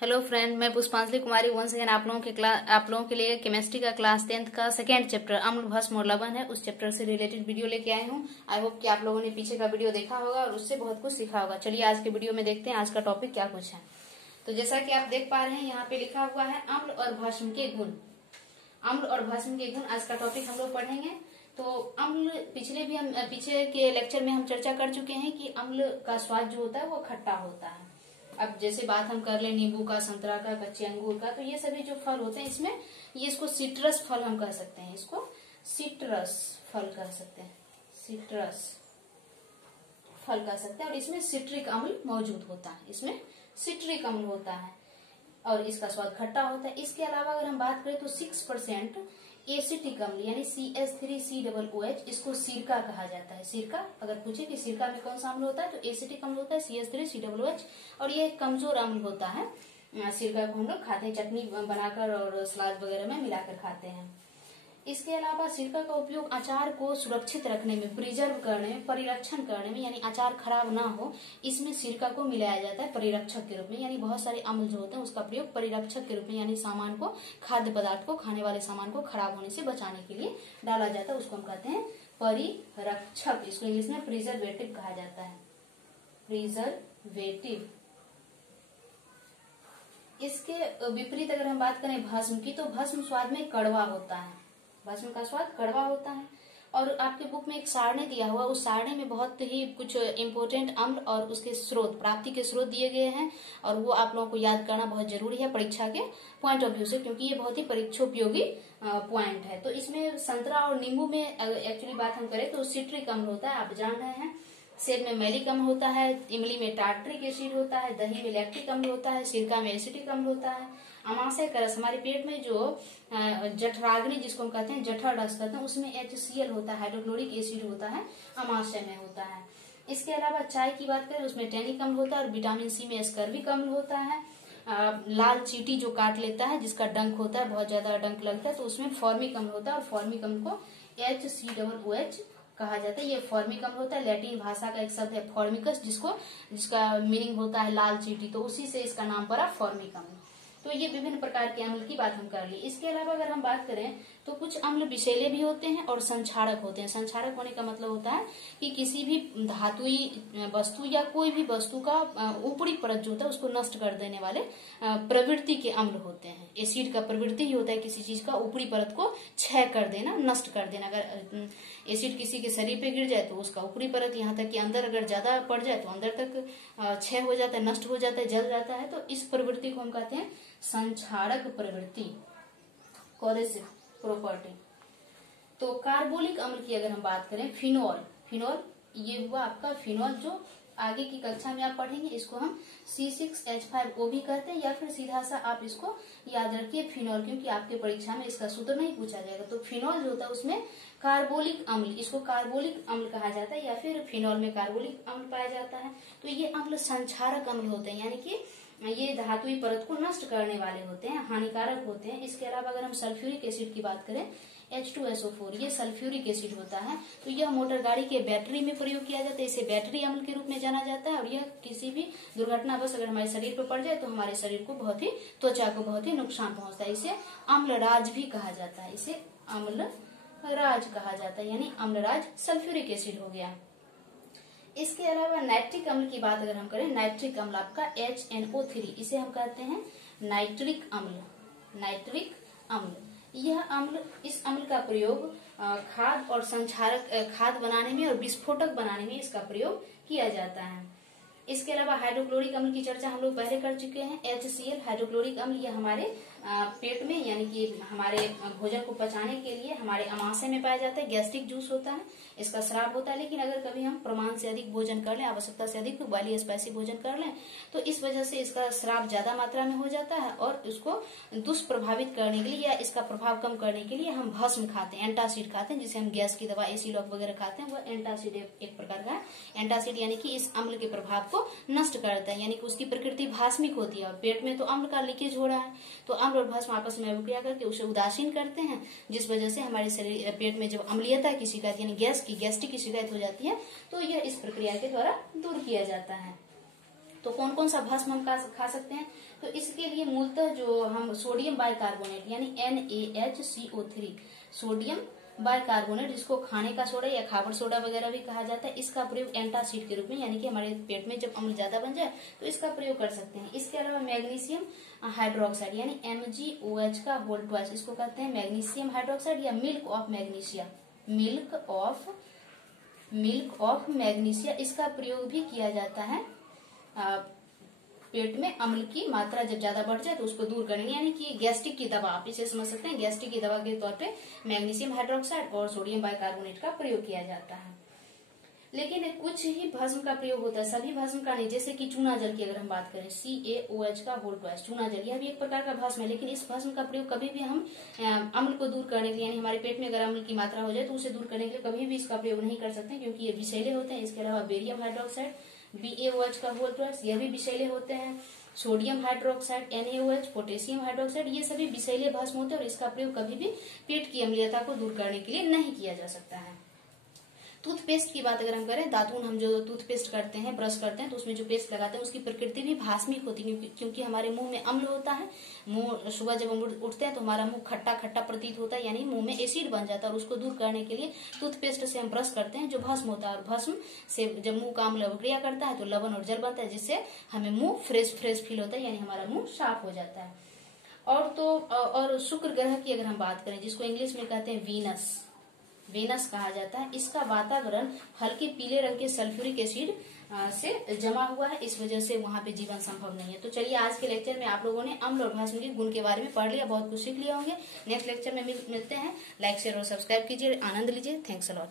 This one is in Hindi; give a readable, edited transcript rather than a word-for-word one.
हेलो फ्रेंड, मैं पुष्पांजलि कुमारी वंस अगेन आप लोगों के लिए केमिस्ट्री का क्लास 10th का सेकेंड चैप्टर अम्ल भस्म और लवण है उस चैप्टर से रिलेटेड वीडियो लेके आई हूँ। आई होप कि आप लोगों ने पीछे का वीडियो देखा होगा और उससे बहुत कुछ सीखा होगा। चलिए आज के वीडियो में देखते हैं आज का टॉपिक क्या कुछ है। तो जैसा कि आप देख पा रहे हैं यहाँ पे लिखा हुआ है अम्ल और भस्म के गुण। अम्ल और भस्म के गुण आज का टॉपिक हम लोग पढ़ेंगे। तो अम्ल पीछे के लेक्चर में हम चर्चा कर चुके हैं कि अम्ल का स्वाद जो होता है वो खट्टा होता है। अब जैसे बात हम कर ले नींबू का, संतरा का, कच्चे अंगूर का, तो ये सभी जो फल होते हैं इसमें ये इसको सिट्रस फल हम कह सकते हैं। इसको सिट्रस फल कह सकते हैं, सिट्रस फल कह सकते हैं। और इसमें सिट्रिक अम्ल मौजूद होता है, इसमें सिट्रिक अम्ल होता है और इसका स्वाद खट्टा होता है। इसके अलावा अगर हम बात करें तो 6% एसिटिक अम्ल यानी CH3COOH, इसको सिरका कहा जाता है। सिरका अगर पूछे कि सिरका में कौन सा अम्ल होता है तो एसिटिक अम्ल होता है CH3COOH और ये कमजोर अम्ल होता है। सिरका को हम लोग खाते हैं, चटनी बनाकर और सलाद वगैरह में मिलाकर खाते हैं। इसके अलावा सिरका का उपयोग अचार को सुरक्षित रखने में, प्रिजर्व करने में, परिरक्षण करने में, यानी अचार खराब ना हो इसमें सिरका को मिलाया जाता है परिरक्षक के रूप में। यानी बहुत सारे अम्ल जो होते हैं उसका प्रयोग परिरक्षक के रूप में, यानी सामान को, खाद्य पदार्थ को, खाने वाले सामान को खराब होने से बचाने के लिए डाला जाता है। उसको हम कहते हैं परिरक्षक। इसको इंग्लिश में प्रिजर्वेटिव कहा जाता है, प्रिजर्वेटिव। इसके विपरीत अगर हम बात करें भस्म की, तो भस्म स्वाद में कड़वा होता है। भस्म का स्वाद कड़वा होता है। और आपके बुक में एक सारणी दिया हुआ, उस सारणी में बहुत ही कुछ इंपोर्टेंट अम्ल और उसके स्रोत, प्राप्ति के स्रोत दिए गए हैं और वो आप लोगों को याद करना बहुत जरूरी है परीक्षा के पॉइंट ऑफ व्यू से, क्योंकि ये बहुत ही परीक्षोपयोगी पॉइंट है। तो इसमें संतरा और नींबू में एक्चुअली बात हम करें तो सिट्रिक अम्ल होता है, आप जान रहे हैं। सेब में मैलिक अम्ल होता है, इमली में टार्ट्रिक एसिड होता है, दही में लैक्टिक अम्ल होता है, सिरका में एसिटिक अम्ल होता है। अमाशय का रस, हमारे पेट में जो जठराग्नि जिसको हम कहते हैं, जठर रस कहते हैं, उसमें HCl होता है, हाइड्रोक्लोरिक एसिड होता है, अमाशय में होता है। इसके अलावा चाय की बात करें उसमें टैनिक अम्ल होता है और विटामिन सी में स्कर्विक अम्ल होता है। लाल चींटी जो काट लेता है, जिसका डंक होता है, बहुत ज्यादा डंक लगता है, तो उसमें फॉर्मिक अम्ल होता है और फॉर्मिक अम्ल को HCOOH कहा जाता है। ये फॉर्मिक अम्ल होता है, लैटिन भाषा का एक शब्द है फॉर्मिकस, जिसका मीनिंग होता है लाल चींटी, तो उसी से इसका नाम पड़ा फॉर्मिक अम्ल। तो ये विभिन्न प्रकार के अम्ल की बात हम कर ली। इसके अलावा अगर हम बात करें तो कुछ अम्ल विषैले भी होते हैं और संक्षारक होते हैं। संक्षारक होने का मतलब होता है कि किसी भी धातुई वस्तु या कोई भी वस्तु का ऊपरी परत जो होता है उसको नष्ट कर देने वाले प्रवृत्ति के अम्ल होते हैं। एसिड का प्रवृत्ति ही होता है किसी चीज का ऊपरी परत को क्षय कर देना, नष्ट कर देना। अगर एसिड किसी के शरीर पे गिर जाए तो उसका ऊपरी परत यहाँ तक कि अंदर अगर ज्यादा पड़ जाए तो अंदर तक क्षय हो जाता है, नष्ट हो जाता है, जल जाता है। तो इस प्रवृत्ति को हम कहते हैं संक्षारक प्रवृत्ति, कोरेसिव प्रॉपर्टी। तो कार्बोलिक अम्ल की अगर हम बात करें, फिनोल ये हुआ आपका फिनोल, जो आगे की कक्षा में आप पढ़ेंगे। इसको हम C6H5O भी कहते हैं, या फिर सीधा सा आप इसको याद रखिए फिनोल, क्योंकि आपके परीक्षा में इसका सूत्र नहीं पूछा जाएगा। तो फिनोल जो होता है उसमें कार्बोलिक अम्ल, इसको कार्बोलिक अम्ल कहा जाता है, या फिर फिनोल में कार्बोलिक अम्ल पाया जाता है। तो ये अम्ल संक्षारक अम्ल होते हैं, यानी कि ये धातुई परत को नष्ट करने वाले होते हैं, हानिकारक होते हैं। इसके अलावा अगर हम सल्फ्यूरिक एसिड की बात करें, H2SO4, ये सल्फ्यूरिक एसिड होता है। तो यह मोटर गाड़ी के बैटरी में प्रयोग किया जाता है, इसे बैटरी अम्ल के रूप में जाना जाता है। और यह किसी भी दुर्घटनावश अगर हमारे शरीर पर पड़ जाए तो हमारे शरीर को बहुत ही, त्वचा को बहुत ही नुकसान पहुंचता है। इसे अम्लराज भी कहा जाता है, इसे अम्लराज कहा जाता है, यानी अम्लराज सल्फ्यूरिक एसिड हो गया। इसके अलावा नाइट्रिक अम्ल की बात अगर हम करें, नाइट्रिक अम्ल आपका HNO3, इसे हम कहते हैं नाइट्रिक अम्ल, नाइट्रिक अम्ल। यह अम्ल, इस अम्ल का प्रयोग खाद और संक्षारक, खाद बनाने में और विस्फोटक बनाने में इसका प्रयोग किया जाता है। इसके अलावा हाइड्रोक्लोरिक अम्ल की चर्चा हम लोग पहले कर चुके हैं। HCl हाइड्रोक्लोरिक अम्ल, यह हमारे पेट में, यानी कि हमारे भोजन को पचाने के लिए हमारे अमाशय में पाया जाता है। गैस्ट्रिक जूस होता है, इसका स्राव होता है। लेकिन अगर कभी हम प्रमाण से अधिक भोजन कर लें, आवश्यकता से अधिक वाली स्पाइसी भोजन कर लें, तो इस वजह से इसका स्राव ज्यादा मात्रा में हो जाता है और उसको दुष्प्रभावित करने के लिए या इसका प्रभाव कम करने के लिए हम भस्म खाते हैं, एंटासिड खाते हैं, जिसे हम गैस की दवा एसिलॉक वगैरह खाते हैं। वह एंटासिड एक प्रकार का है। एंटासिड यानी कि इस अम्ल के प्रभाव को नष्ट करता है, यानी कि उसकी प्रकृति भास्मिक होती है और पेट में तो अम्ल का लीकेज हो रहा है, तो अम्ल और भस्म आपस में अभिक्रिया करके उसे उदासीन करते हैं, जिस वजह से हमारे शरीर पेट में जब अम्लीयता की शिकायत यानी गैस्ट्रिक की शिकायत हो जाती है तो यह इस प्रक्रिया के द्वारा दूर किया जाता है। तो कौन कौन सा भस्म हम खा सकते हैं? तो इसके लिए मूलतः जो हम सोडियम बाइकार्बोनेट यानी NaHCO3 सोडियम बाइकार्बोनेट, जिसको खाने का सोडा या खाबर सोडा वगैरह भी कहा जाता है, इसका प्रयोग एंटासिड के रूप में, यानी कि हमारे पेट में जब अम्ल ज्यादा बन जाए तो इसका प्रयोग कर सकते हैं। इसके अलावा मैग्नीशियम हाइड्रोक्साइड यानी MgOH का होल ट्वाइस, इसको कहते हैं मैग्नीशियम हाइड्रोक्साइड या milk of magnesia, milk of magnesia, इसका प्रयोग भी किया जाता है पेट में अम्ल की मात्रा जब ज्यादा बढ़ जाए तो उसको दूर करने, यानी कि गैस्ट्रिक की दवा, आप इसे समझ सकते हैं, गैस्ट्रिक की दवा के तौर पे मैग्नीशियम हाइड्रोक्साइड और सोडियम बाइकार्बोनेट का प्रयोग किया जाता है। लेकिन कुछ ही भस्म का प्रयोग होता है, सभी भस्म का नहीं। जैसे कि चूना जल की अगर हम बात करें, CaOH का होल ट्वाइस, चूना जल, यह भी एक प्रकार का भस्म है, लेकिन इस भस्म का प्रयोग कभी भी हम अम्ल को दूर करने के लिए, यानी हमारे पेट में अगर अम्ल की मात्रा हो जाए तो उसे दूर करने के लिए कभी भी इसका प्रयोग नहीं कर सकते, क्योंकि ये विषैले होते हैं। इसके अलावा बेरियम हाइड्रोक्साइड BaOH का होल ट्वाइस, यह भी विषैले होते हैं। Sodium hydroxide NaOH, potassium hydroxide, ये सभी विषैले भस्म होते हैं और इसका प्रयोग कभी भी पेट की अम्लीयता को दूर करने के लिए नहीं किया जा सकता है। टूथपेस्ट की बात अगर हम करें, दातून हम जो टूथपेस्ट करते हैं, ब्रश करते हैं, तो उसमें जो पेस्ट लगाते हैं उसकी प्रकृति भी भास्मिक होती है, क्योंकि हमारे मुंह में अम्ल होता है। मुंह सुबह जब हम उठते हैं तो हमारा मुंह खट्टा खट्टा प्रतीत होता है, यानी मुंह में एसिड बन जाता है, और उसको दूर करने के लिए टूथपेस्ट से हम ब्रश करते हैं जो भस्म होता है, और भस्म से जब मुंह का अम्ल क्रिया करता है तो लवण और जल बनता है, जिससे हमें मुंह फ्रेश फील होता है, यानी हमारा मुंह साफ हो जाता है। और शुक्र ग्रह की अगर हम बात करें, जिसको इंग्लिश में कहते हैं वेनस कहा जाता है, इसका वातावरण हल्के पीले रंग के सल्फ्यूरिक एसिड से जमा हुआ है, इस वजह से वहां पे जीवन संभव नहीं है। तो चलिए, आज के लेक्चर में आप लोगों ने अम्ल और भस्म के गुण के बारे में पढ़ लिया, बहुत कुछ सीख लिया होंगे। नेक्स्ट लेक्चर में मिलते हैं। लाइक शेयर और सब्सक्राइब कीजिए, आनंद लीजिए। Thanks a lot.